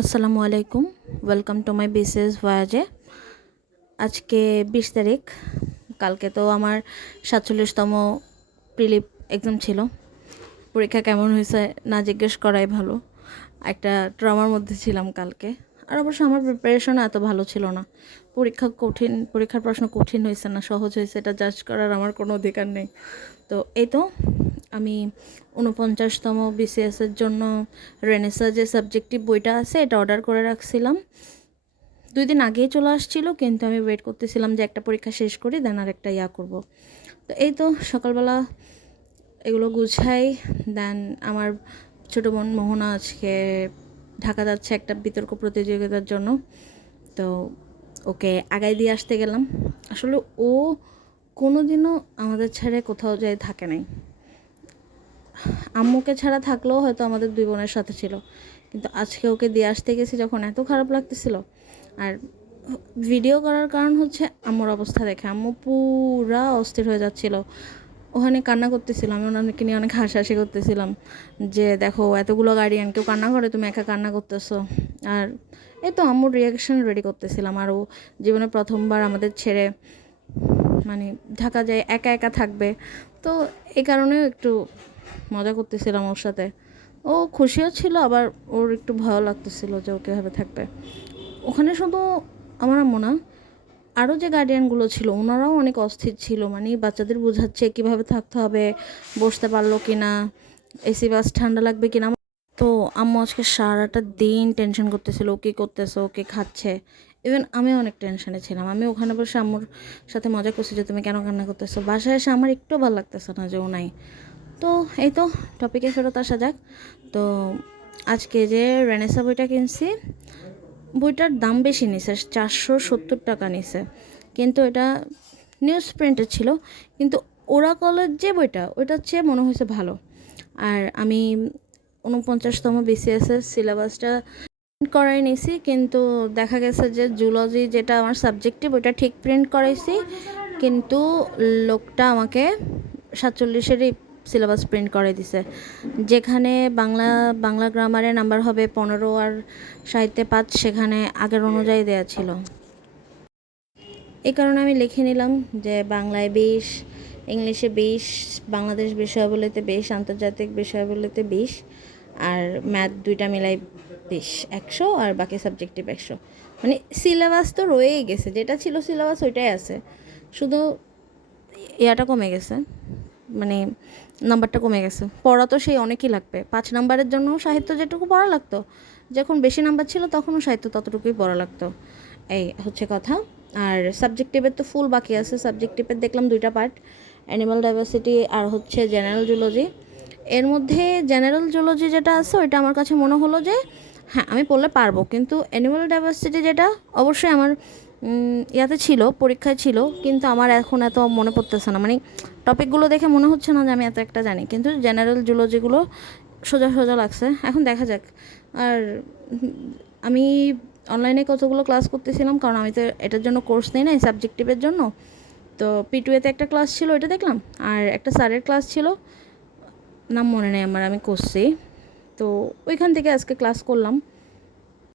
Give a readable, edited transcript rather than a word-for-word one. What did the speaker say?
আসসালামু আলাইকুম, welcome to my BCS ভয়েজে। আজকে 20 তারিখ। কালকে তো আমার 47তম প্রিলিপ এক্সাম ছিল। পরীক্ষা কেমন হয়েছে না জিজ্ঞেস করাই ভালো। একটা ট্রমার মধ্যে ছিলাম কালকে। আর অবশ্য আমার প্রিপারেশন এত ভালো ছিল না। পরীক্ষার প্রশ্ন কঠিন হয়েছে না সহজ হয়েছে এটা জাজ করার আমার কোনো অধিকার নেই। তো এই তো আমি 49তম বিসিএসের জন্য রেনেসা যে সাবজেক্টিভ বইটা আছে এটা অর্ডার করে রাখছিলাম। 2 দিন আগেই চলে আসছিল, কিন্তু আমি ওয়েট করতেছিলাম যে একটা পরীক্ষা শেষ করি দেন আর একটা করব। তো এই তো সকালবেলা এগুলো গুছাই। দেন আমার ছোটো বোন মোহনা আজকে ঢাকা যাচ্ছে একটা বিতর্ক প্রতিযোগিতার জন্য। তো ওকে আগায় দিয়ে আসতে গেলাম। আসলে ও কোনো দিনও আমাদের ছেড়ে কোথাও যায় থাকে নাই। আম্মুকে ছাড়া থাকলেও হয়তো আমাদের 2 বোনের সাথে ছিল, কিন্তু আজকে ওকে দিয়ে আসতে গেছি যখন এত খারাপ লাগতেছিল। আর ভিডিও করার কারণ হচ্ছে আম্মুর অবস্থা দেখে আম্মু পুরা অস্থির হয়ে যাচ্ছিল। ওখানে কান্না করতেছিলাম, আমি ওনাকে নিয়ে অনেক হাসাহাসি করতেছিলাম যে দেখো এতগুলো গার্ডিয়ান কেউ কান্না করে, তুমি একা কান্না করতেছো। আর এই তো আম্মুর রিয়াকশান রেডি করতেছিলাম। আর ও জীবনে প্রথমবার আমাদের ছেড়ে মানে ঢাকা যায়, একা একা থাকবে। তো এই কারণেও একটু মজা করতেছিলাম ওর সাথে। ও খুশিও ছিল, আবার ওর একটু ভয়ও লাগতেছিল যে ও কীভাবে থাকবে ওখানে। শুধু আমার আম্মু না, আরও যে গার্ডিয়ানগুলো ছিল ওনারাও অনেক অস্থির ছিল। মানে বাচ্চাদের বোঝাচ্ছে কীভাবে থাকতে হবে, বসতে পারলো কি না, এসি বাস ঠান্ডা লাগবে কি না। তো আম্মু আজকে সারাটা দিন টেনশন করতেছিল ও কী করতেছে, ও কী খাচ্ছে। ইভেন আমি অনেক টেনশনে ছিলাম। আমি ওখানে বসে আম্মুর সাথে মজা করছি যে তুমি কেন কান্না করতেছো। বাসায় এসে আমার একটু ভালো লাগতেছে না যে ও নাই। তো এই তো টপিকে ফেরত আসা যাক। তো আজকে যে রেনেসা বইটা কিনছি, বইটার দাম বেশি নিছে, 470 টাকা নিছে। কিন্তু এটা নিউজ প্রিন্টের ছিল, কিন্তু ওরাকলের যে বইটা ওইটার চেয়ে মনে হয়েছে ভালো। আর আমি 49তম বিসিএসের সিলেবাসটা প্রিন্ট করাই নিছি, কিন্তু দেখা গেছে যে জুলজি যেটা আমার সাবজেক্টিভ ওইটা ঠিক প্রিন্ট করাইছি, কিন্তু লোকটা আমাকে 47-এরই সিলেবাস প্রিন্ট করে দিছে। যেখানে বাংলা গ্রামারে নাম্বার হবে 15 আর সাহিত্যে 5, সেখানে আগের অনুযায়ী দেয়া ছিল। এই কারণে আমি লিখে নিলাম যে বাংলায় 20, ইংলিশে 20, বাংলাদেশ বিষয়াবলিতে 20, আন্তর্জাতিক বিষয়াবলিতে 20, আর ম্যাথ 2টা মিলাই 20, 100, আর বাকি সাবজেক্টিভ 100। মানে সিলেবাস তো রয়েই গেছে, যেটা ছিল সিলেবাস ওইটাই আছে, শুধু ইয়াটা কমে গেছে, মানে নাম্বারটা কমে গেছে। পড়া তো সেই অনেকই লাগবে। 5 নাম্বারের জন্য সাহিত্য যেটুকু পড়া লাগতো, যখন বেশি নাম্বার ছিল তখনও সাহিত্য ততটুকুই পড়া লাগতো। এই হচ্ছে কথা। আর সাবজেক্টিভের তো ফুল বাকি আছে। সাবজেক্টিভের দেখলাম 2টা পার্ট, অ্যানিমাল ডাইভার্সিটি আর হচ্ছে জেনারেল জুলজি। এর মধ্যে জেনারেল জুলজি যেটা আছে ওইটা আমার কাছে মনে হলো যে হ্যাঁ আমি পড়লে পারবো, কিন্তু অ্যানিমাল ডাইভার্সিটি যেটা অবশ্যই আমার ইয়াতে ছিল, পরীক্ষায় ছিল, কিন্তু আমার এখন এত মনে পড়তেছে না। মানে টপিকগুলো দেখে মনে হচ্ছে না যে আমি এত একটা জানি, কিন্তু জেনারেল জুলজিগুলো সোজা সোজা লাগছে। এখন দেখা যাক। আর আমি অনলাইনে কতগুলো ক্লাস করতেছিলাম, কারণ আমি তো এটার জন্য কোর্স নিই না, সাবজেক্টিভের জন্য। তো P2A-তে একটা ক্লাস ছিল, ওইটা দেখলাম। আর একটা স্যারের ক্লাস ছিল, নাম মনে নেই আমার, আমি করছি। তো ওইখান থেকে আজকে ক্লাস করলাম।